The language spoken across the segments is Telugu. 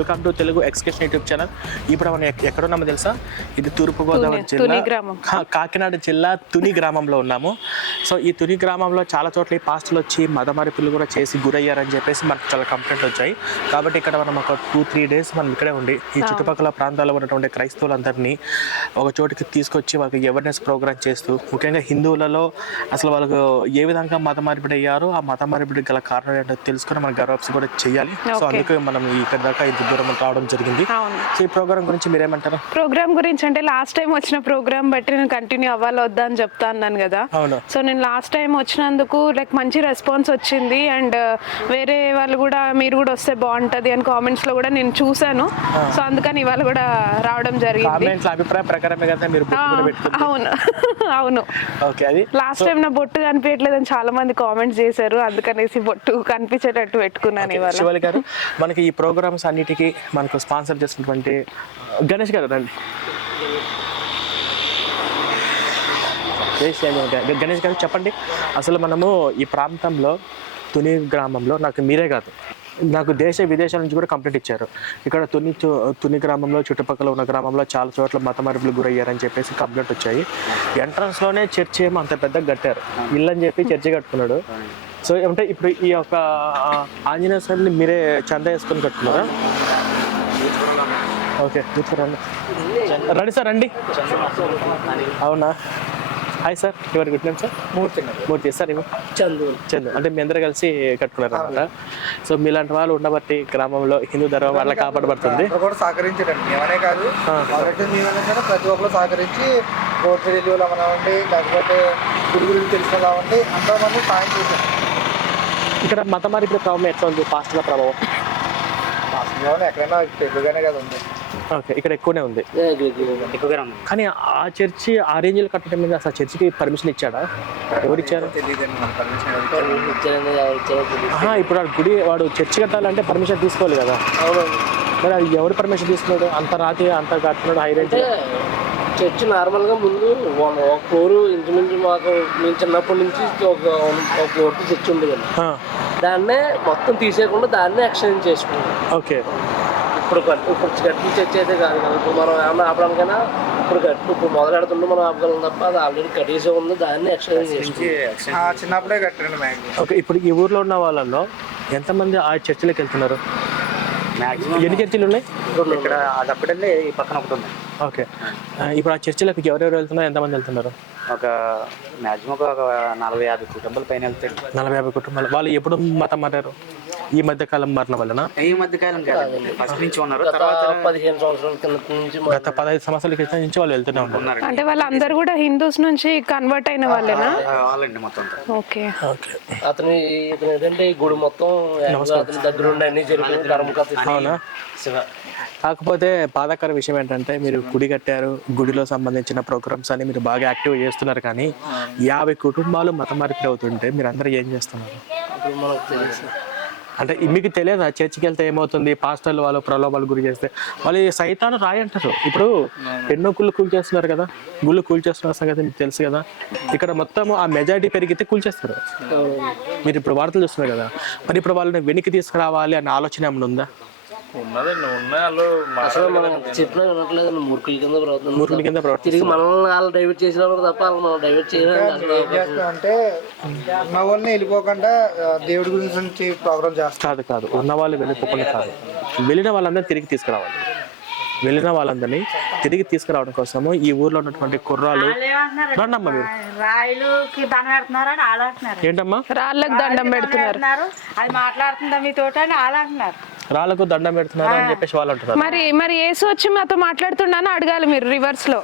Welcome to Telugu excursion YouTube channel. ఇప్పుడు మనం ఎక్కడున్నామో తెలుసా? ఇది తూర్పుగోదావరి జిల్లా కాకినాడ జిల్లా తుని గ్రామంలో ఉన్నాము. సో ఈ తుని గ్రామంలో చాలా చోట్ల ఈ పాస్టర్లు వచ్చి మదమరిపులు కూడా చేసి గురయ్యారని చెప్పేసి మనకు చాలా కంప్లైంట్ వచ్చాయి. కాబట్టి ఇక్కడ మనం ఒక 2-3 డేస్ మనం ఇక్కడే ఉండి ఈ చుట్టుపక్కల ప్రాంతాల్లో ఉన్నటువంటి క్రైస్తవులందరినీ ఒక చోటికి తీసుకొచ్చి వాళ్ళకి అవేర్నెస్ ప్రోగ్రామ్ చేస్తూ, ముఖ్యంగా హిందువులలో అసలు వాళ్ళకు ఏ విధంగా మత మార్పిడి అయ్యారో ఆ మత మార్పిడి గల కారణం ఏంటో తెలుసుకొని మనం గర్వాప్స్ కూడా చేయాలి. సో అందుకే మనం ఇక్కడ దాకా ఇంత దూరం రావడం జరిగింది. సో ఈ ప్రోగ్రామ్ గురించి మీరేమంటారు? ప్రోగ్రామ్ గురించి అంటే లాస్ట్ టైం వచ్చిన ప్రోగ్రామ్ బట్టి నేను కంటిన్యూ అవ్వాలి వద్దా అని చెప్తా అన్నాను కదా. సో నేను లాస్ట్ టైం వచ్చినందుకు లైక్ మంచి రెస్పాన్స్ వచ్చింది. అండ్ వేరే వాళ్ళు కూడా మీరు కూడా వస్తే బాగుంటది అని కామెంట్స్ లో కూడా నేను చూసాను. సో అందుకని ఇవాళ కూడా రావడం జరిగింది. అభిప్రాయం ప్రకారమే కదా మీరు? అవును అవును. లాస్ట్ టైం నా బొట్టు కనిపించట్లేదని చాలా మంది కామెంట్స్ చేశారు, అందుకనేసి బొట్టు కనిపించేటట్టు పెట్టుకున్నాను ఇవాళ. శివలి గారు, మనకి ఈ ప్రోగ్రామ్స్ అన్నిటికీ మనకు స్పాన్సర్ చేసినటువంటి గణేష్ గారు రండి. గణేష్ గారు చెప్పండి, అసలు మనము ఈ ప్రాంతంలో తుని గ్రామంలో నాకు మీరే కాదు, నాకు దేశ విదేశాల నుంచి కూడా కంప్లైంట్ ఇచ్చారు. ఇక్కడ తుని గ్రామంలో చుట్టుపక్కల ఉన్న గ్రామంలో చాలా చోట్ల మత మార్పులు గురయ్యారని చెప్పేసి కంప్లైంట్ వచ్చాయి. ఎంట్రన్స్లోనే చర్చి ఏమో అంత పెద్దగా కట్టారు, ఇల్లు అని చెప్పి చర్చి కట్టుకున్నాడు. సో ఏమంటే ఇప్పుడు ఈ యొక్క ఆంజనేయ స్వామిని మీరే చందా వేసుకొని కట్టుకున్నారా? ఓకే, కూర్చోరండి. రండి సార్, రండి. అవునా? హాయ్ సార్, ఎవరి గుడ్ నేమ్ సార్? మూర్తి సార్. ఏమో చందు అంటే మీ అందరూ కలిసి కట్టుకున్నారు అనమాట. సో మీలాంటి వాళ్ళు ఉండబట్టి గ్రామంలో హిందూ ధర్మం వాళ్ళ కాపాడబడుతుంది. సహకరించారండి, మేమనే కాదు ప్రతి ఒక్కరు సహకరించి రోడ్ సైడ్ అవ్వండి, లేకపోతే గుడి గురించి తెలుసుకోవాలండి, అంతమంది సాయం చేశారు. ఇక్కడ మత మార్పిడి ప్రభావం ఎట్లా ఉంది? పాస్టర్ల ప్రభావం ఎక్కడైనా ఎక్కువగానే కదా ఉంది. ఓకే, ఇక్కడ ఎక్కువనే ఉంది. కానీ ఆ చర్చి ఆ రేంజ్లో కట్టడం మీద అసలు చర్చికి పర్మిషన్ ఇచ్చాడా? ఎవరు ఇచ్చారు? ఇప్పుడు ఆ గుడి వాడు చర్చి కట్టాలంటే పర్మిషన్ తీసుకోవాలి కదా. మరి అది ఎవరు పర్మిషన్ తీసుకున్నాడు? అంత రాతి అంత కట్టుకున్నాడు హై రేంజ్. చర్చి నార్మల్గా ముందు ఒక ఫ్లోర్ ఇంచుమించు మాకు మేము చిన్నప్పటి నుంచి ఒక ఫ్లోర్ చర్చి ఉంది కదా, దాన్నే మొత్తం తీసేయకుండా దాన్నే ఎక్స్చేంజ్ చేసుకున్నాం. ఓకే, ఇప్పుడు కట్టిన చర్చి అయితే కాదు కదా. ఇప్పుడు మనం ఏమన్నా ఆపడానికైనా ఇప్పుడు మొదలెడుతుంటే మనం ఆపగలం తప్ప అది ఆల్రెడీ కట్టేసే ఉంది, దాన్ని ఎక్స్చేంజ్ చేసుకున్నాం. చిన్నప్పుడే కట్టాను. ఓకే, ఇప్పుడు ఈ ఊర్లో ఉన్న వాళ్ళలో ఎంతమంది ఆ చర్చిలోకి వెళ్తున్నారు? ఎన్ని చర్చిలు ఉన్నాయి ఇక్కడ? అది అప్పుడంటే ఈ పక్కన ఒకటి ఉంది. ఓకే, ఇప్పుడు ఆ చర్చిలకు ఎవరెవరు వెళ్తున్నారు? ఎంతమంది వెళ్తున్నారు? ఒక మ్యాక్సిమం ఒక 40-50 కుటుంబాల పైన వెళ్తాయి. 40-50 కుటుంబాలు. వాళ్ళు ఎప్పుడు మతం మారారు? ఈ మధ్య కాలం మారిన వలన? ఈ మధ్య కాలం ఫస్ట్ నుంచి ఉన్నారు, తర్వాత 15 సంవత్సరాల కింద నుంచి, గత 15 సంవత్సరాల క్రితం నుంచి వాళ్ళు వెళ్తూనే ఉన్నారు. అంటే వాళ్ళందరూ కూడా హిందూస్ నుంచి కన్వర్ట్ అయిన వాళ్ళేనా? వాళ్ళండి మొత్తం. Okay okay. ఇతను ఏంటంటే ఈ గుడి మొత్తం దగ్గర ఉండి అన్ని జరిగిన ధర్మకథ. అవునా? కాకపోతే బాధాకర విషయం ఏంటంటే మీరు గుడి కట్టారు, గుడిలో సంబంధించిన ప్రోగ్రామ్స్ అని మీరు బాగా యాక్టివ్ చేస్తున్నారు, కానీ 50 కుటుంబాలు మత మార్పిడి అవుతుంటే మీరు అందరూ ఏం చేస్తున్నారు? అంటే మీకు తెలియదు ఆ చర్చికి వెళ్తే ఏమవుతుంది? పాస్టర్లు వాళ్ళు ప్రలోభాలు గురి చేస్తే వాళ్ళు సైతాను రాయి అంటారు. ఇప్పుడు ఎన్నో గుళ్ళు కూల్చేస్తున్నారు కదా, గుళ్ళు కూల్చేస్తున్న సంగతి మీకు తెలుసు కదా. ఇక్కడ మొత్తం ఆ మెజారిటీ పెరిగితే కూల్చేస్తారు. మీరు ఇప్పుడు వార్తలు చూస్తున్నారు కదా. మరి ఇప్పుడు వాళ్ళని వెనక్కి తీసుకురావాలి అనే ఆలోచన ఏమైనా ఉందా? అసలు మనం చెప్పినా వినట్లేదు, మూర్ఖుల కింద తిరిగి మనల్ని వాళ్ళు డైవర్ట్ చేసినప్పుడు తప్ప వాళ్ళు మనం డైవర్ట్ చేయాలి అంటే ఉన్న వాళ్ళని వెళ్ళిపోకుండా దేవుడి గురించి ప్రోగ్రామ్ చేస్తారు. కాదు, ఉన్న వాళ్ళు వెళ్ళిపోకుండా కాదు, వెళ్ళిన వాళ్ళందరినీ తిరిగి తీసుకురావాలి. వెళ్ళిన వాళ్ళందరినీ తిరిగి తీసుకురావడం కోసము ఈ ఊర్లో ఉన్నటువంటి కుర్రాలు రండమ్మా. మీరు ఏంటమ్మా రాళ్ళకు దండం పెడుతున్నారు, అది మాట్లాడుతుందా మీతో అంటున్నారు, రాళ్ళకు దండం పెడుతున్నారు అని చెప్పేసి వాళ్ళు అంటున్నారు. మరి యేసు వచ్చి మాతో మాట్లాడుతున్నాను అడగాలి మీరు రివర్స్ లో.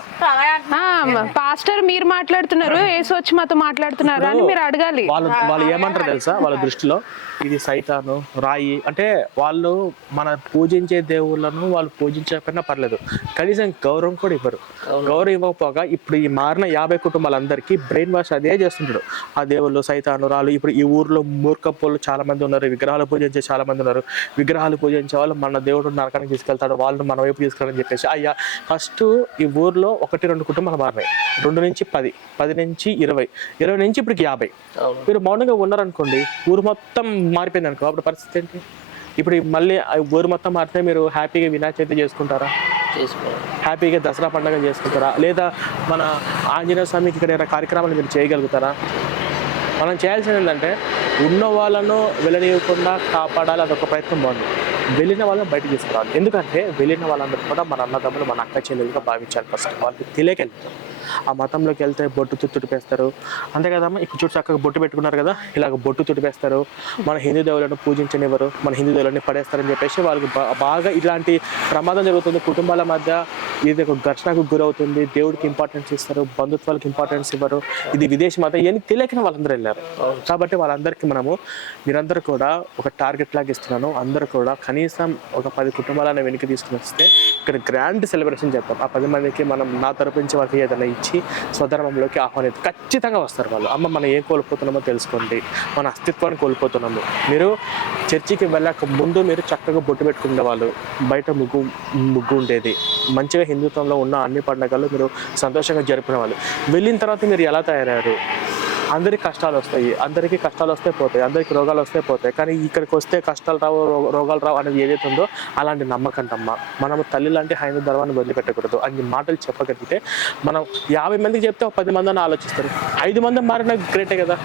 పాస్టర్ మీరు మాట్లాడుతున్నారు, యేసు వచ్చి మాతో మాట్లాడుతున్నారు అని మీరు అడగాలి. వాళ్ళు ఏమంటారు తెలుసా? వాళ్ళ దృష్టిలో ఇది సైతాను రాయి అంటే వాళ్ళు మన పూజించే దేవుళ్ళను వాళ్ళు పూజించకపోయినా పర్లేదు, కనీసం గౌరవం కూడా ఇవ్వరు. గౌరవం ఇవ్వకపోగా ఇప్పుడు ఈ మారిన 50 కుటుంబాలందరికీ బ్రెయిన్ వాష్ అదే చేస్తుంటాడు. ఆ దేవుళ్ళు సైతాను రాళ్ళు. ఇప్పుడు ఈ ఊర్లో మూర్ఖపోళ్ళు చాలా మంది ఉన్నారు, విగ్రహాలు పూజించే చాలా మంది ఉన్నారు. విగ్రహాలు పూజించే వాళ్ళు మన దేవుడు నరకానికి తీసుకెళ్తాడు, వాళ్ళని మన వైపు తీసుకెళ్ళని చెప్పేసి అయ్యా ఫస్ట్ ఈ ఊర్లో 1-2 కుటుంబాలు మారినాయి. 2 నుంచి 10, 10 నుంచి 20, 20 నుంచి ఇప్పటికి 50. మీరు మౌనంగా ఉన్నారనుకోండి, ఊరు మొత్తం మారిపోయింది అనుకో, అప్పుడు పరిస్థితి ఏంటి? ఇప్పుడు మళ్ళీ ఊరు మొత్తం మారితే మీరు హ్యాపీగా వినాయక చవితి చేసుకుంటారా? చేసుకోవాలి. హ్యాపీగా దసరా పండుగ చేసుకుంటారా? లేదా మన ఆంజనేయ స్వామికి ఇక్కడ ఏదైనా కార్యక్రమాలు మీరు చేయగలుగుతారా? మనం చేయాల్సింది ఏంటంటే ఉన్న వాళ్ళను వెళ్ళనివ్వకుండా కాపాడాలి, అదొక ప్రయత్నం బాగుంది. వెళ్ళిన వాళ్ళని బయట తీసుకురావాలి. ఎందుకంటే వెళ్ళిన వాళ్ళందరూ కూడా మన అన్నదమ్ములు, మన అక్క చెల్లెలుగా భావించాలి. ఫస్ట్ వాళ్ళకి తెలియకెళ్తారు. ఆ మతంలోకి వెళ్తే బొట్టు తుడిపేస్తారు, అంతే కదమ్మా. ఇప్పుడు చూడు చక్కగా బొట్టు పెట్టుకున్నారు కదా, ఇలాగ బొట్టు తుడిపేస్తారు, మన హిందూ దేవులను పూజించనివ్వరు, మన హిందూ దేవులని పడేస్తారని చెప్పేసి వాళ్ళకి బాగా ఇలాంటి ప్రమాదం జరుగుతుంది. కుటుంబాల మధ్య ఇది ఒక ఘర్షణకు గురవుతుంది. దేవుడికి ఇంపార్టెన్స్ ఇస్తారు, బంధుత్వాలకు ఇంపార్టెన్స్ ఇవ్వరు. ఇది విదేశీ మతం ఇవన్నీ తెలియకనే వాళ్ళందరూ వెళ్ళారు. కాబట్టి వాళ్ళందరికీ మీరందరూ కూడా ఒక టార్గెట్ లాగా ఇస్తున్నాను. అందరూ కూడా కనీసం ఒక 10 కుటుంబాలను వెనక్కి తీసుకుని వస్తే ఇక్కడ గ్రాండ్ సెలబ్రేషన్ చేద్దాం. ఆ 10 మందికి మనం నా తరపు నుంచి వాళ్ళకి ఏదైనా ఇచ్చి స్వధర్మంలోకి ఆహ్వానిద్దాం. ఖచ్చితంగా వస్తారు వాళ్ళు. అమ్మ మనం ఏం కోల్పోతున్నామో తెలుసుకోండి, మన అస్తిత్వాన్ని కోల్పోతున్నాము. మీరు చర్చికి వెళ్ళక ముందు మీరు చక్కగా బొట్టు పెట్టుకునే వాళ్ళు, బయట ముగ్గు ఉండేది, మంచిగా హిందుత్వంలో ఉన్న అన్ని పండుగలు మీరు సంతోషంగా జరుపుకునే వాళ్ళు. వెళ్ళిన తర్వాత మీరు ఎలా తయారయ్యారు? అందరికీ కష్టాలు వస్తాయి, అందరికీ కష్టాలు వస్తే పోతాయి, అందరికీ రోగాలు వస్తే పోతాయి. కానీ ఇక్కడికి వస్తే కష్టాలు రావు, రోగాలు రావు అనేది ఏదైతే ఉందో అలాంటి నమ్మకంటమ్మా. మనము తల్లి లాంటి హైందవ ధర్మాన్ని వదిలిపెట్టకూడదు. అన్ని మాటలు చెప్పగలిగితే మనం 50 మందికి చెప్తే ఒక 10 మంది అని ఆలోచిస్తారు. 5 మంది మారిన గ్రేటే కదా.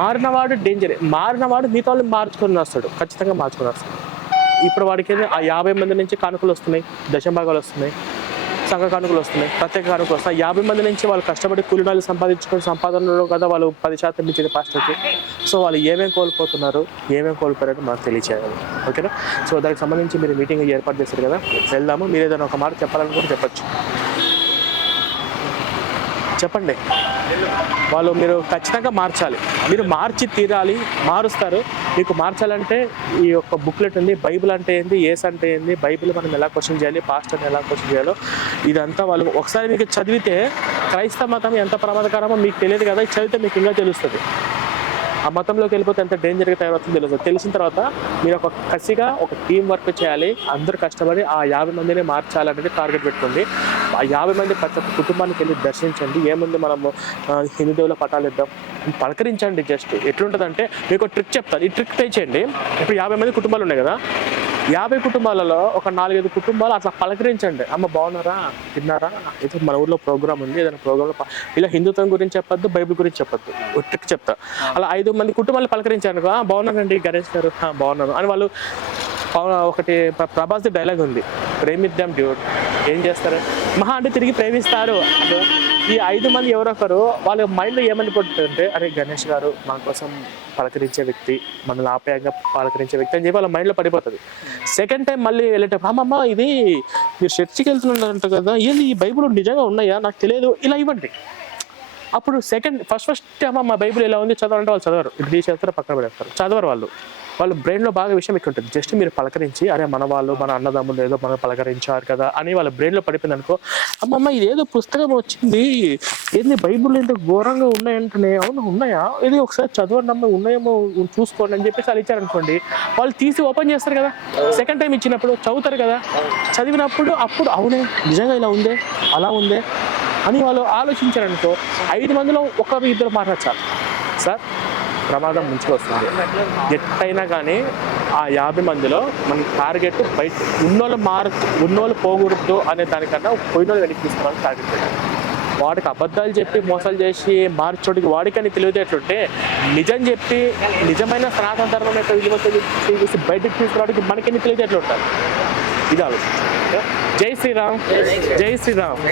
మారినవాడు డేంజరే. మారినవాడు మిగతా వాళ్ళు మార్చుకొని వస్తాడు, ఖచ్చితంగా మార్చుకొని వస్తాడు. ఇప్పుడు వాడికి ఆ 50 మంది నుంచి కానుకలు వస్తున్నాయి, దశంభాగాలు వస్తున్నాయి, సంఘ కానుకలు వస్తున్నాయి, ప్రత్యేక కానుకలు వస్తున్నాయి. 50 మంది నుంచి వాళ్ళు కష్టపడి కూలినాలు సంపాదించుకొని సంపాదనలో కదా వాళ్ళు 10% ఇచ్చేది పాస్టర్కి. సో వాళ్ళు ఏమేమి కోల్పోతున్నారు, ఏమేమి కోల్పోయారని మనకు తెలియచేయాలి. ఓకేనా? సో దానికి సంబంధించి మీరు మీటింగ్ ఏర్పాటు చేశారు కదా, వెళ్దాము. మీరు ఏదైనా ఒక మాట చెప్పాలనుకుంటే చెప్పచ్చు, చెప్పండి. మీరు ఖచ్చితంగా మార్చాలి, మీరు మార్చి తీరాలి, మారుస్తారు. మీకు మార్చాలంటే ఈ యొక్క బుక్లెట్ ఉంది, బైబిల్ అంటే ఏంది, ఏస్ అంటే ఏంది, బైబిల్ మనం ఎలా క్వశ్చన్ చేయాలి, పాస్టర్ని ఎలా క్వశ్చన్ చేయాలో ఇదంతా వాళ్ళు ఒకసారి మీకు చదివితే క్రైస్తవ మతం ఎంత ప్రమాదకరమో మీకు తెలియదు కదా, ఇది చదివితే మీకు ఇంకా తెలుస్తుంది. ఆ మతంలోకి వెళ్ళిపోతే ఎంత డేంజర్గా తయారవుతుందో తెలుస్తుంది. తెలిసిన తర్వాత మీరు ఒక కసిగా ఒక టీం వర్క్ చేయాలి, అందరూ కష్టపడి ఆ 50 మందిని మార్చాలనేది టార్గెట్ పెట్టుకోండి. ఆ 50 మంది ప్రతి ఒక్క కుటుంబానికి వెళ్ళి దర్శించండి. ఏముంది, మనము హిందూ దేవుల పటాలు ఇద్దాం, పలకరించండి. జస్ట్ ఎట్లుంటుందంటే మీకు ట్రిక్ చెప్తాను, ఈ ట్రిక్ ట్రై చేయండి. ఇప్పుడు 50 మంది కుటుంబాలు ఉన్నాయి కదా, 50 కుటుంబాలలో ఒక 4-5 కుటుంబాలు అట్లా పలకరించండి. అమ్మ బాగున్నారా, తిన్నారా, అయితే మన ఊర్లో ప్రోగ్రామ్ ఉంది, ఏదైనా ప్రోగ్రాంలో ఇలా హిందుత్వం గురించి చెప్పొద్దు, బైబిల్ గురించి చెప్పొద్దు, ట్రిక్ చెప్తా. అలా 5 మంది కుటుంబాలు పలకరించాను, బాగున్నానండి గణేష్ గారు, బాగున్నాను అని వాళ్ళు. ఒకటి ప్రభాస్ డైలాగ్ ఉంది, ప్రేమిద్దాం డ్యూడ్, ఏం చేస్తారు మహా అంటే తిరిగి ప్రేమిస్తారు. ఈ 5 మంది ఎవరొకరు వాళ్ళ మైండ్లో ఏమని పడుతుందంటే, అరే గణేష్ గారు మన కోసం పలకరించే వ్యక్తి, మనల్ని ఆప్యాయంగా పలకరించే వ్యక్తి అని చెప్పి వాళ్ళ మైండ్లో పడిపోతుంది. సెకండ్ టైం మళ్ళీ వెళ్ళేటప్పుడు, అమ్మమ్మ ఇది మీరు చర్చికి వెళ్తున్నారంట కదా, ఏంది ఈ బైబిల్ నిజంగా ఉన్నాయా, నాకు తెలియదు, ఇలా ఇవ్వండి. అప్పుడు ఫస్ట్ అమ్మ మా బైబిల్ ఎలా ఉంది చదవాలంటే వాళ్ళు చదవరు, ఇప్పుడు తీసేస్తారు, పక్కన పెడతారు, చదవరు. వాళ్ళు బ్రెయిన్లో బాగా విషయం ఇక్కడ ఉంటుంది. జస్ట్ మీరు పలకరించి, అరే మన వాళ్ళు, మన అన్నదమ్ములు ఏదో మనం పలకరించారు కదా అని వాళ్ళ బ్రెయిన్లో పడిపోయింది అనుకో, అమ్మమ్మ ఇదేదో పుస్తకం వచ్చింది, ఏంది బైబిల్ ఇంత ఘోరంగా ఉన్నాయంటే, అవును ఉన్నాయా, ఇది ఒకసారి చదవండి అమ్మ, ఉన్నాయేమో చూసుకోండి అని చెప్పేసి వాళ్ళు ఇచ్చారనుకోండి, వాళ్ళు తీసి ఓపెన్ చేస్తారు కదా. సెకండ్ టైం ఇచ్చినప్పుడు చదువుతారు కదా, చదివినప్పుడు అప్పుడు అవునే నిజంగా ఇలా ఉందే, అలా ఉందే అని వాళ్ళు ఆలోచించారనుకో, 5 మందిలో 1-2 మాట్లాడచాలి. సార్ ప్రమాదం ముంచుకు వస్తుంది, ఎట్టయినా కానీ ఆ 50 మందిలో మన టార్గెట్ బయట ఉన్నోళ్ళు పోకూడదు అనే దానికన్నా పోయినోళ్ళు వెనక్కి తీసుకోవాలని టార్గెట్ పెట్టాలి. వాడికి అబద్ధాలు చెప్పి మోసాలు చేసి మార్చోడికి వాడికని తెలియదేట్లుంటే, నిజం చెప్పి నిజమైన సనాతన ధర్మం యొక్క విలువ తెలిసి బయటకు తీసుకురావడానికి మనకెన్ని తెలియదేట్లు ఉంటారు. ఇది ఆలోచించాలి. జై శ్రీరామ్, జై శ్రీరామ్.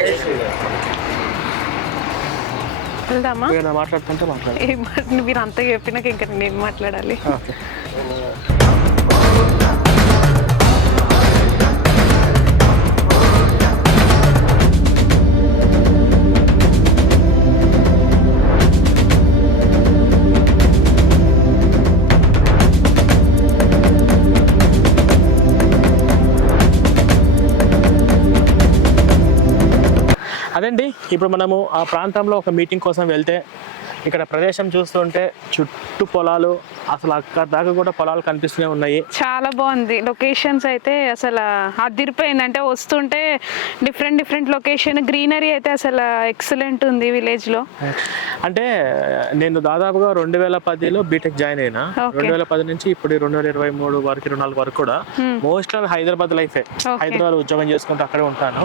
వెళ్దామా? మాట్లాడుతుంటే మాట్లాడాలి. మీరు అంతా చెప్పినాక ఇంకా నేను మాట్లాడాలి. అదండి, ఇప్పుడు మనము ఆ ప్రాంతంలో ఒక మీటింగ్ కోసం వెళ్తే ఇక్కడ ప్రదేశం చూస్తుంటే చుట్టూ పొలాలు, అసలు అక్కడ దాకా కూడా పొలాలు కనిపిస్తూనే ఉన్నాయి. చాలా బాగుంది లొకేషన్స్ అయితే, అసలు అదిరిపోయింది. అంటే వస్తుంటే డిఫరెంట్ లొకేషన్, గ్రీనరీ అయితే అసలు ఎక్సలెంట్ ఉంది విలేజ్ లో. అంటే నేను దాదాపుగా 2010లో బీటెక్ జాయిన్ అయినా. 2010 నుంచి ఇప్పుడు 2023 వరకు 24 వరకు కూడా మోస్ట్ హైదరాబాద్ లైఫే. హైదరాబాద్ ఉద్యోగం చేసుకుంటూ అక్కడే ఉంటాను.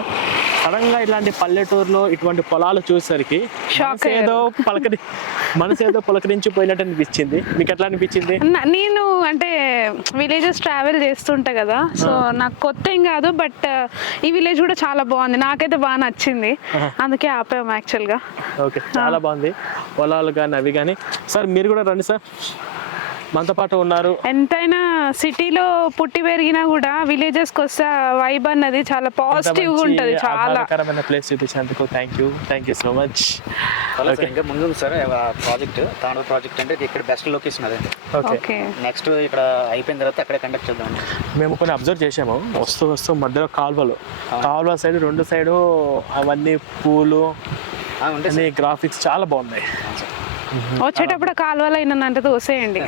సడన్ గా ఇలాంటి పల్లెటూరులో ఇటువంటి పొలాలు చూసేసరికి మనసు ఏదో పులకరించి పోయినట్టు అనిపించింది. మీకు ఎట్లా అనిపించింది? నేను అంటే విలేజెస్ ట్రావెల్ చేస్తుంటా కదా, సో నాకు కొత్త ఏం కాదు, బట్ ఈ విలేజ్ కూడా చాలా బాగుంది, నాకైతే బాగా నచ్చింది, అందుకే ఆపాము యాక్చువల్ గా. ఓకే, చాలా బాగుంది పొలాలు కానీ అవి కానీ. సార్ మీరు కూడా రండి సార్, మనతో పాటు ఉన్నారు. ఎంతైనా సిటీలో పుట్టి పెరిగినా కూడా విలేజెస్ కి వస్తే వైబ్ అన్నది చాలా పాజిటివ్ గా ఉంటది. చాలా ప్లేస్ చూపించినందుకు థ్యాంక్ యూ సో మచ్. ఇంకా ముందు సార్ ప్రాజెక్ట్ తాండవ ప్రాజెక్ట్ అంటే ఇక్కడ బెస్ట్ లొకేషన్ అదండి. ఓకే, నెక్స్ట్ ఇక్కడ అయిపోయిన తర్వాత అక్కడే కండక్ట్ చేద్దాం. మేము కొన్ని అబ్జర్వ్ చేసాము, వస్తూ మధ్యలో కాలువ సైడ్ 2 సైడ్ అవన్నీ పూలు అన్ని గ్రాఫిక్స్ చాలా బాగున్నాయి. వచ్చేటప్పుడు కాలువలో అయినంటే తోసేయండి,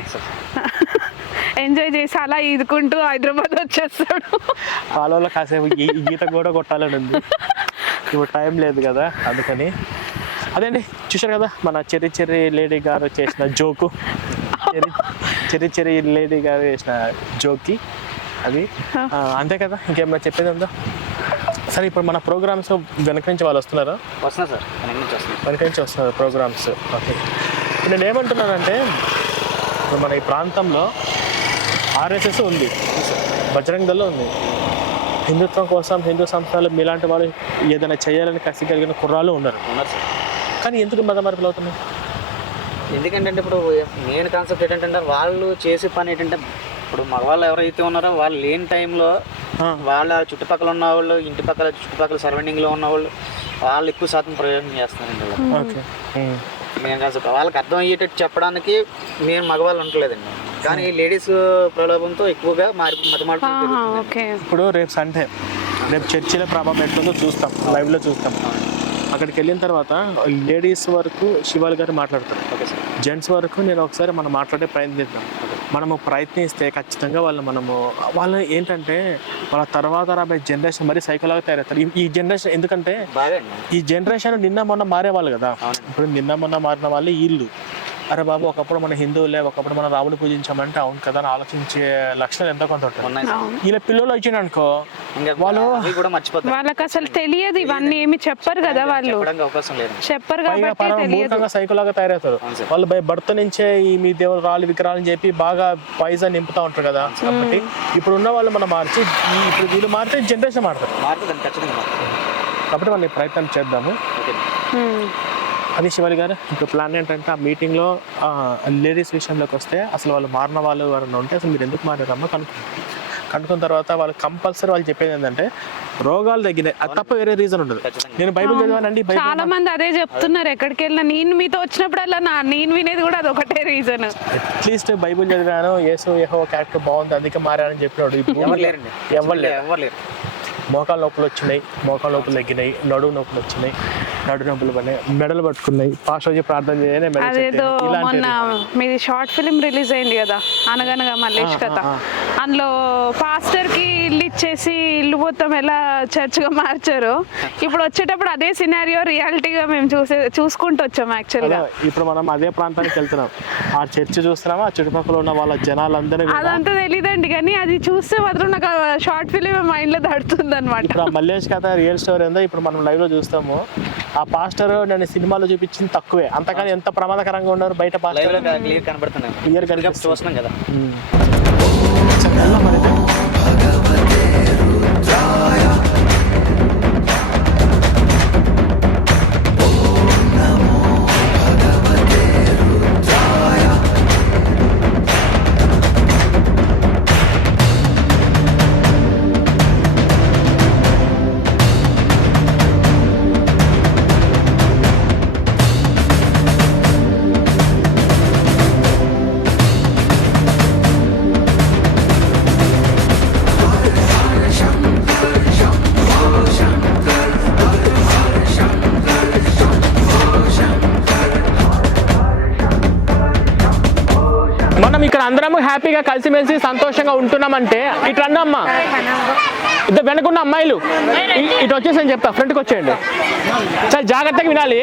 ఎంజాయ్ చేసి అలా ఈదుకుంటూ హైదరాబాద్ వచ్చేస్తాడు. కాలువలో కాసేపు ఈత కూడా కొట్టాలని ఉంది, ఇప్పుడు టైం లేదు కదా అందుకని. అదేండి చూశారు కదా మన చెర్రీ లేడీ గారు చేసిన జోకు, చెర్రీ లేడీ గారు చేసిన జోక్కి అది అంతే కదా, ఇంకేమైనా చెప్పేది ఉందా? సరే, ఇప్పుడు మన ప్రోగ్రామ్స్ వెనక నుంచి వాళ్ళు వస్తున్నారా? వస్తున్నా సార్, వెనక నుంచి వస్తున్నారు ప్రోగ్రామ్స్. ఓకే, ఇప్పుడు నేను ఏమంటున్నానంటే ఇప్పుడు మన ఈ ప్రాంతంలో ఆర్ఎస్ఎస్ ఉంది, బజరంగ్ దళ్ ఉంది, హిందుత్వం కోసం హిందూ సంస్థలు మీలాంటి వాళ్ళు ఏదైనా చేయాలని కసి కలిగిన కుర్రాళ్ళు ఉన్నారు సార్. కానీ ఎందుకు మత మార్పులు అవుతున్నాయి? ఎందుకంటే ఇప్పుడు మెయిన్ కాన్సెప్ట్ ఏంటంటే వాళ్ళు చేసే పని ఏంటంటే, ఇప్పుడు మగవాళ్ళు ఎవరైతే ఉన్నారో వాళ్ళు లేని టైంలో వాళ్ళ చుట్టుపక్కల ఉన్న వాళ్ళు, చుట్టుపక్కల సరౌండింగ్లో ఉన్న వాళ్ళు ఎక్కువ శాతం ప్రయోజనం చేస్తున్నారండి. మెయిన్ కాన్సెప్ట్ వాళ్ళకి అర్థం అయ్యేటట్టు చెప్పడానికి మేము మగవాళ్ళు ఉండలేదండి, కానీ లేడీస్ ప్రలోభంతో ఎక్కువగా మత మార్పు. ఇప్పుడు రేపు సండే, రేపు చర్చిలో ప్రభావం ఎట్లుందో చూస్తాం, లైవ్లో చూస్తాం. అక్కడికి వెళ్ళిన తర్వాత లేడీస్ వరకు శివాల్ గారు మాట్లాడతారు, జెంట్స్ వరకు నేను ఒకసారి మనం మాట్లాడే ప్రయత్నిద్దాం. మనము ప్రయత్నిస్తే ఖచ్చితంగా వాళ్ళు ఏంటంటే వాళ్ళ తర్వాత రాబోయే జనరేషన్ మరీ సైకోలాగా తయారవుతారు. ఈ జనరేషన్ ఎందుకంటే ఈ జనరేషన్ నిన్న మొన్న మారేవాళ్ళు కదా, ఇప్పుడు నిన్న మొన్న మారిన వాళ్ళు వీళ్ళు. అరే బాబు, ఒకప్పుడు మన హిందువులే, ఒకప్పుడు మనం రాముని పూజించామంటే అవును కదా అని ఆలోచించే లక్షణాలు ఎంతో కొంత ఉంటాయి. ఇలా పిల్లలు వచ్చిండు అనుకో, వాళ్ళకి అసలు తెలియదు, ఇవన్నీ ఏమి చెప్పరు కదా, వాళ్ళు చెప్పరు కాబట్టి సైకోలాగా తయారవుతారు. వాళ్ళు భర్త నుంచే ఈ మీ దేవుడు రాళ్ళు విగ్రహాలు చెప్పి బాగా పైజా నింపుతా ఉంటారు కదా. కాబట్టి ఇప్పుడు ఉన్న వాళ్ళు మనం మార్చి, ఇప్పుడు వీళ్ళు మారితే జనరేషన్ మారుతారు. కాబట్టి మనం ప్రయత్నం చేద్దాము. అది శివాలి గారు, ఇప్పుడు ప్లాన్ ఏంటంటే ఆ మీటింగ్లో లేడీస్ విషయంలోకి వస్తే అసలు వాళ్ళు మారిన వాళ్ళు ఎవరైనా ఉంటే అసలు మీరు ఎందుకు మారారమ్మా కనుక్కున్న తర్వాత వాళ్ళు కంపల్సరీ వాళ్ళు చెప్పేది ఏంటంటే రోగాలు తగ్గినాయి, అది తప్ప వేరే రీజన్ ఉండదు. నేను బైబిల్ చదివానండి, చాలా మంది అదే చెప్తున్నారు ఎక్కడికి వెళ్ళినా. నేను మీతో వచ్చినప్పుడల్లా నేను వినేది కూడా అది ఒకటే రీజన్. అట్లీస్ట్ బైబిల్ చదివాను, యేసు యెహోవా క్యారెక్టర్ బాగుంది అందుకే మారానని చెప్పినాడు. ఎవరు లేరు. మోకాలు నొప్పులు వచ్చినాయి, మోకాలు నొప్పులు తగ్గినాయి, నడువు నొప్పులు వచ్చినాయి, నడు నొప్పులు పడినాయి, మెడలు పట్టుకున్నాయి, పాస్టర్ ప్రార్థన చేయనే. అదేదో మొన్న మీది షార్ట్ ఫిలిం రిలీజ్ అయింది కదా, అనగనగా మల్లేష్ కథ, అందులో పాస్టర్ కి ఇల్లు ఇచ్చేసి ఇల్లు మొత్తం ఎలా చర్చ్గా మార్చారు. ఇప్పుడు వచ్చేటప్పుడు అదే సినారియో రియాలిటీగా మేము చూసుకుంటూ వచ్చాము యాక్చువల్గా. ఇప్పుడు మనం అదే ప్రాంతానికి వెళ్తున్నాం, ఆ చర్చ్ చూస్తున్నామా, ఆ చుట్టుపక్కల ఉన్న వాళ్ళ జనాలందరూ అదంతా తెలియదండి, కానీ అది చూస్తే మాత్రం నాకు షార్ట్ ఫిలిం మైండ్ లో తడుతుంది అనమాట. ఇప్పుడు మల్లేష్ కథ రియల్ స్టోరీ ఏందో ఇప్పుడు మనం లైవ్ లో చూస్తాము. ఆ పాస్టర్ నేను సినిమాలో చూపించింది తక్కువే, అంతకాని ఎంత ప్రమాదకరంగా ఉన్నారు బయట పాస్టర్ క్లియర్ కనబడుతున్నాయి, క్లియర్ గా చూస్తున్నాం కదా. అందరము హ్యాపీగా కలిసిమెలిసి సంతోషంగా ఉంటున్నామంటే ఇటు రండి అమ్మా, ఇద్దరు వెనుకున్న అమ్మాయిలు ఇటు వచ్చేసి అని చెప్తా, ఫ్రంట్కి వచ్చేయండి, చాలా జాగ్రత్తగా వినాలి.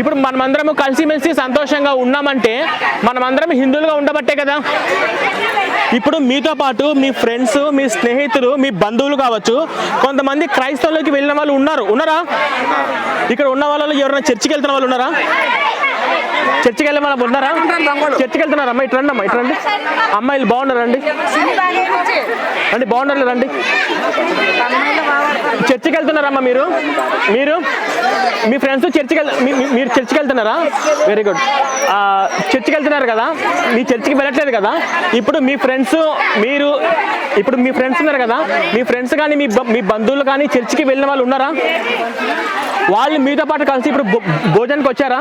ఇప్పుడు మనమందరము కలిసిమెలిసి సంతోషంగా ఉన్నామంటే మనమందరం హిందువులుగా ఉండబట్టే కదా. ఇప్పుడు మీతో పాటు మీ ఫ్రెండ్స్, మీ స్నేహితులు, మీ బంధువులు కావచ్చు, కొంతమంది క్రైస్తవులకి వెళ్ళిన వాళ్ళు ఉన్నారా? ఇక్కడ ఉన్న వాళ్ళు ఎవరైనా చర్చికి వెళ్తున్న వాళ్ళు ఉన్నారా? చర్చికి వెళ్ళే వాళ్ళు ఉన్నారా? చర్చికి వెళ్తున్నారా అమ్మ? ఇటు రండి అమ్మా, ఇటు రండి. అమ్మాయిలు బాగున్నారండి? రండి, బాగున్నారు రండి. చర్చికి వెళ్తున్నారమ్మా మీరు? మీ ఫ్రెండ్స్ మీరు చర్చికి వెళ్తున్నారా? Very good. చర్చికి వెళ్తున్నారు కదా, మీ చర్చికి వెళ్ళట్లేదు కదా. ఇప్పుడు మీ ఫ్రెండ్స్ ఉన్నారు కదా, మీ ఫ్రెండ్స్ కానీ మీ బంధువులు కానీ చర్చికి వెళ్ళిన వాళ్ళు ఉన్నారా? వాళ్ళు మీతో పాటు కలిసి ఇప్పుడు భోజనానికి వచ్చారా?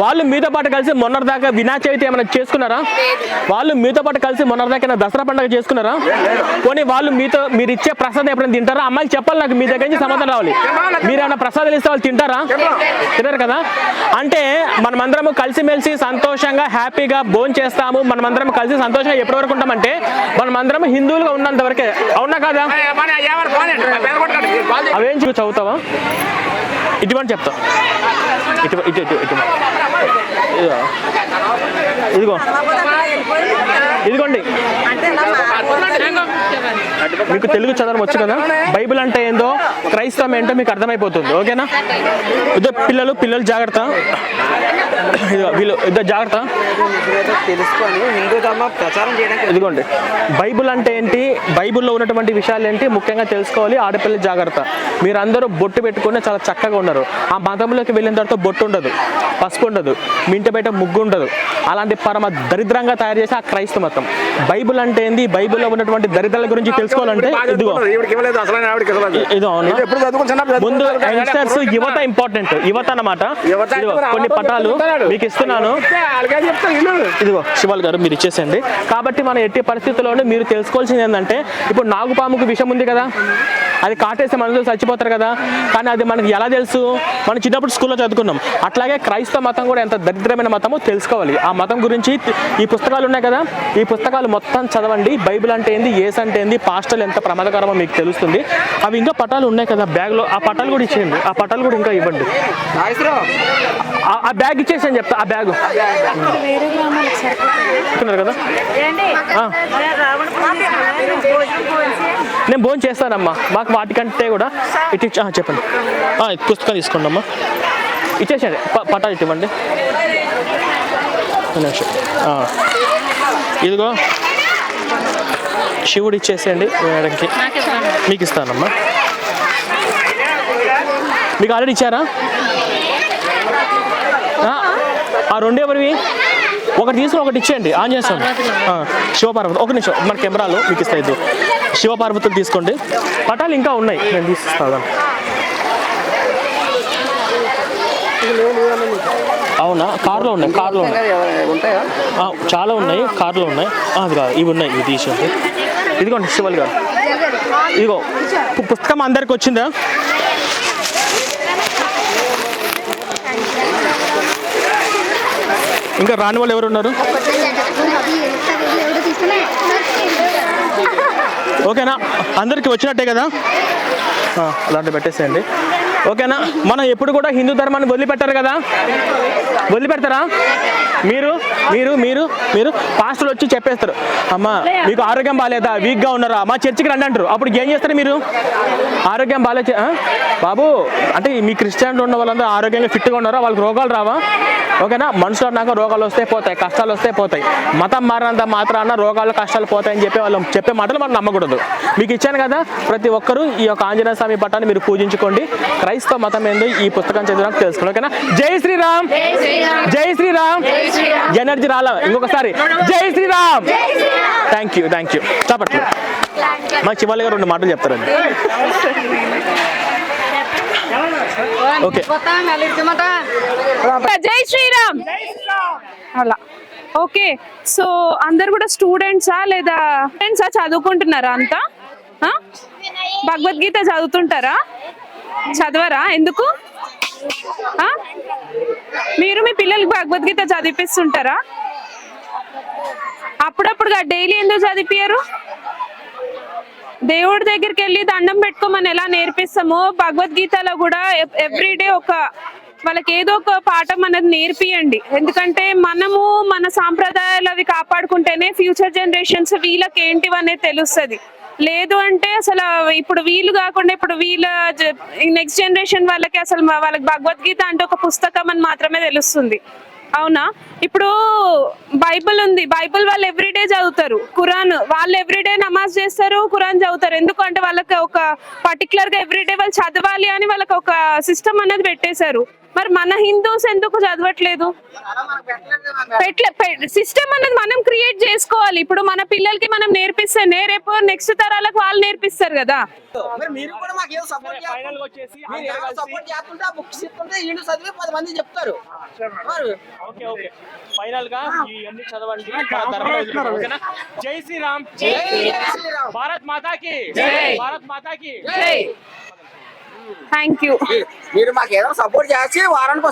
వాళ్ళు మీతో పాటు కలిసి మొన్నటిదాకా వినాయక చవితి ఏమైనా చేసుకున్నారా? వాళ్ళు మీతో పాటు కలిసి మొన్నటిదాకా దసరా పండుగ చేసుకున్నారా? పోనీ వాళ్ళు మీరు ఇచ్చే ప్రసాదం ఎప్పుడైనా తింటారా? అమ్మాయిలు చెప్పాలి నాకు, మీ దగ్గర నుంచి సమాధానం రావాలి. మీరు ఏమైనా ప్రసాదాలు ఇస్తే వాళ్ళు తింటారా? తినరు కదా. అంటే మనమందరము కలిసిమెలిసి సంతోషంగా హ్యాపీగా భోజనం చేస్తాము, మనమందరం కలిసి సంతోషంగా ఎప్పటి వరకు ఉంటామంటే మనమందరం హిందువులుగా ఉన్నంత వరకే. అవునా కదా? అవేం చదువుతావా? ఇటువంటి చెప్తా, ఇదిగోండి. మీకు తెలుగు చదవడం వచ్చు కదా, బైబిల్ అంటే ఏందో క్రైస్తవం ఏంటో మీకు అర్థమైపోతుంది. ఓకేనా? ఇద్దరు పిల్లలు జాగ్రత్త, వీళ్ళు ఇద్దరు జాగ్రత్త తెలుసుకొని హిందూ ధర్మ ప్రచారం చేయడానికి. ఇదిగోండి, బైబిల్ అంటే ఏంటి, బైబిల్లో ఉన్నటువంటి విషయాలు ఏంటి ముఖ్యంగా తెలుసుకోవాలి. ఆడపిల్లలు జాగ్రత్త. మీరందరూ బొట్టు పెట్టుకుని చాలా చక్కగా ఉన్నారు. ఆ మతంలోకి వెళ్ళిన తర్వాత బొట్టు ఉండదు, పసుపు ఉండదు, మీ ఇంటి బయట ముగ్గు ఉండదు. అలాంటి పరమ దరిద్రంగా తయారు చేసి ఆ క్రైస్తవ మతం. బైబిల్ అంటే ఏంది, బైబిల్లో ఉన్నటువంటి దరిద్రాల గురించి తెలుసుకోవాలంటే ఇదిగో ముందు యంగ్స్టర్స్, యువత ఇంపార్టెంట్. యువత అన్నమాట. కొన్ని పటాలు మీకు ఇస్తున్నాను, ఇదిగో శివాల్ గారు మీరు ఇచ్చేసండి. కాబట్టి మన ఎట్టి పరిస్థితుల్లోనూ మీరు తెలుసుకోవాల్సింది ఏంటంటే, ఇప్పుడు నాగుపాముకు విషం ఉంది కదా, అది కాటేస్తే మనుషులు చచ్చిపోతారు కదా. కానీ అది మనకి ఎలా తెలుసు? మనం చిన్నప్పుడు స్కూల్లో చదువుకున్నాం. అట్లాగే క్రైస్తవ మతం కూడా ఎంత దరిద్రమైన మతమో తెలుసుకోవాలి. ఆ మతం గురించి ఈ పుస్తకాలు ఉన్నాయి కదా, ఈ పుస్తకాలు మొత్తం చదవండి. బైబిల్ అంటే ఏంది, యేసు అంటే ఏంది, పాస్టర్లు ఎంత ప్రమాదకరమో మీకు తెలుస్తుంది. అవి ఇంకా పటాలు ఉన్నాయి కదా బ్యాగ్లో, ఆ పటాలు కూడా ఇచ్చేయండి. ఆ పటాలు కూడా ఇంకా ఇవ్వండి. ఆ బ్యాగ్ ఇచ్చేసి చెప్తా. ఆ బ్యాగ్ కదా, నేను భోజనం చేస్తానమ్మా. మాకు వాటికంటే కూడా ఇటు చెప్పండి. పుస్తకం తీసుకోండి అమ్మా, ఇచ్చేసండి. పటాలు ఇటు ఇవ్వండి. ఇదిగో శివుడు ఇచ్చేసేయండి మేడంకి, మీకు ఇస్తానమ్మా. మీకు ఆల్రెడీ ఇచ్చారా? ఆ రెండు ఎవరివి? ఒకటి తీసుకుని ఒకటి ఇచ్చేయండి, ఆన్ చేస్తాను. శివపార్వతి, ఒక నిమిషం, మన కెమెరాలో మీకు ఇస్తాయి. శివపార్వతులు తీసుకోండి. పటాలు ఇంకా ఉన్నాయి, నేను తీసిస్తాను. అవునా? కార్లో ఉన్నాయి, కార్లో ఉన్నాయి, చాలా ఉన్నాయి, కార్లో ఉన్నాయి. అది కాదు, ఇవి ఉన్నాయి, ఇవి తీసేయండి. ఇదిగోండి శివల్ గారు, ఇదిగో పుస్తకం అందరికి వచ్చిందా? ఇంకా రాని వాళ్ళు ఎవరు ఉన్నారు? ఓకేనా? అందరికి వచ్చినట్టే కదా, అలాంటి పెట్టేసేయండి. ఓకేనా? మనం ఎప్పుడు కూడా హిందూ ధర్మాన్ని వదిలిపెట్టారు కదా, వదిలిపెడతారా? మీరు మీరు మీరు మీరు పాస్టర్లు వచ్చి చెప్పేస్తారు, అమ్మా మీకు ఆరోగ్యం బాగాలేదా, వీక్గా ఉన్నారా, మా చర్చికి రండి అంటారు. అప్పుడు ఏం చేస్తారు మీరు? ఆరోగ్యం బాగాలే బాబు అంటే మీ క్రిస్టియన్లు ఉన్న వాళ్ళందరూ ఆరోగ్యంగా ఫిట్గా ఉన్నారా, వాళ్ళకి రోగాలు రావా? ఓకేనా? మనుషులు అన్నాక రోగాలు వస్తే పోతాయి, కష్టాలు వస్తే పోతాయి. మతం మారినంత మాత్రాన రోగాలు కష్టాలు పోతాయని చెప్పే మాటలు మనం నమ్మకూడదు. మీకు ఇచ్చాను కదా, ప్రతి ఒక్కరూ ఈ యొక్క ఆంజనేయ స్వామి పట్టాన్ని మీరు పూజించుకోండి. క్రైస్తవ మతం ఏందో ఈ పుస్తకం చదివినాక తెలుసుకోండి. ఓకేనా? జై శ్రీరామ్, జై శ్రీరామ్. ఎనర్జీ రాలా, ఇంకొకసారి జై Shriram. Thank you, thank you. చాపట్లు మా శివాలయ గారు 2 మాటలు చెప్తారండి. ఓకే, జై శ్రీరామ్. అలా ఓకే. సో అందరు కూడా స్టూడెంట్సా లేదా ఫ్రెండ్సా, చదువుకుంటున్నారా అంతా? భగవద్గీత చదువుతుంటారా? చదవరా? ఎందుకు? మీరు మీ పిల్లలకి భగవద్గీత చదివిపిస్తుంటారా? అప్పుడప్పుడు డైలీ ఎందుకు చదివిపారు? దేవుడి దగ్గరికి వెళ్ళి దండం పెట్టుకోమని ఎలా నేర్పిస్తామో భగవద్గీతలో కూడా ఎవ్రీడే వాళ్ళకి ఏదో ఒక పాఠం అనేది నేర్పియండి. ఎందుకంటే మనము మన సాంప్రదాయాలు అవి కాపాడుకుంటేనే ఫ్యూచర్ జనరేషన్స్ వీళ్ళకి ఏంటివనేది తెలుస్తుంది. లేదు అంటే అసలు ఇప్పుడు వీళ్ళు కాకుండా ఇప్పుడు వీళ్ళ నెక్స్ట్ జనరేషన్ వాళ్ళకి వాళ్ళకి భగవద్గీత అంటే ఒక పుస్తకం అని మాత్రమే తెలుస్తుంది. అవునా? ఇప్పుడు బైబిల్ ఉంది, బైబిల్ వాళ్ళు ఎవ్రీడే చదువుతారు. ఖురాన్ వాళ్ళు ఎవ్రీడే నమాజ్ చేస్తారు, ఖురాన్ చదువుతారు. ఎందుకంటే వాళ్ళకి ఒక పర్టికులర్ గా ఎవ్రీడే వాళ్ళు చదవాలి అని వాళ్ళకి ఒక సిస్టమ్ అనేది పెట్టేశారు. మరి మన హిందూస్ ఎందుకు చదవట్లేదు? సిస్టమ్ అనేది మనం క్రియేట్ చేసుకోవాలి. ఇప్పుడు మన పిల్లలకి మనం నేర్పిస్తేనే రేపు నెక్స్ట్ తరాలకు వాళ్ళు నేర్పిస్తారు కదా. మీరు కూడా మాకు ఏదో సపోర్ట్ చేస్తుంటే బుక్స్ ఇస్తుంటే వీళ్ళు చదివి 10 మంది చెప్తారు. ఓకే ఓకే ఫైనల్ గా ఇవన్నీ చదవండి. ఓకేనా? జై శ్రీరామ్, జై శ్రీరామ్, భారత్ మాతా కి జై, భారత్ మాతా కి జై. Thank you. మీరు మాకు ఏదో సపోర్ట్ చేసి వారానికి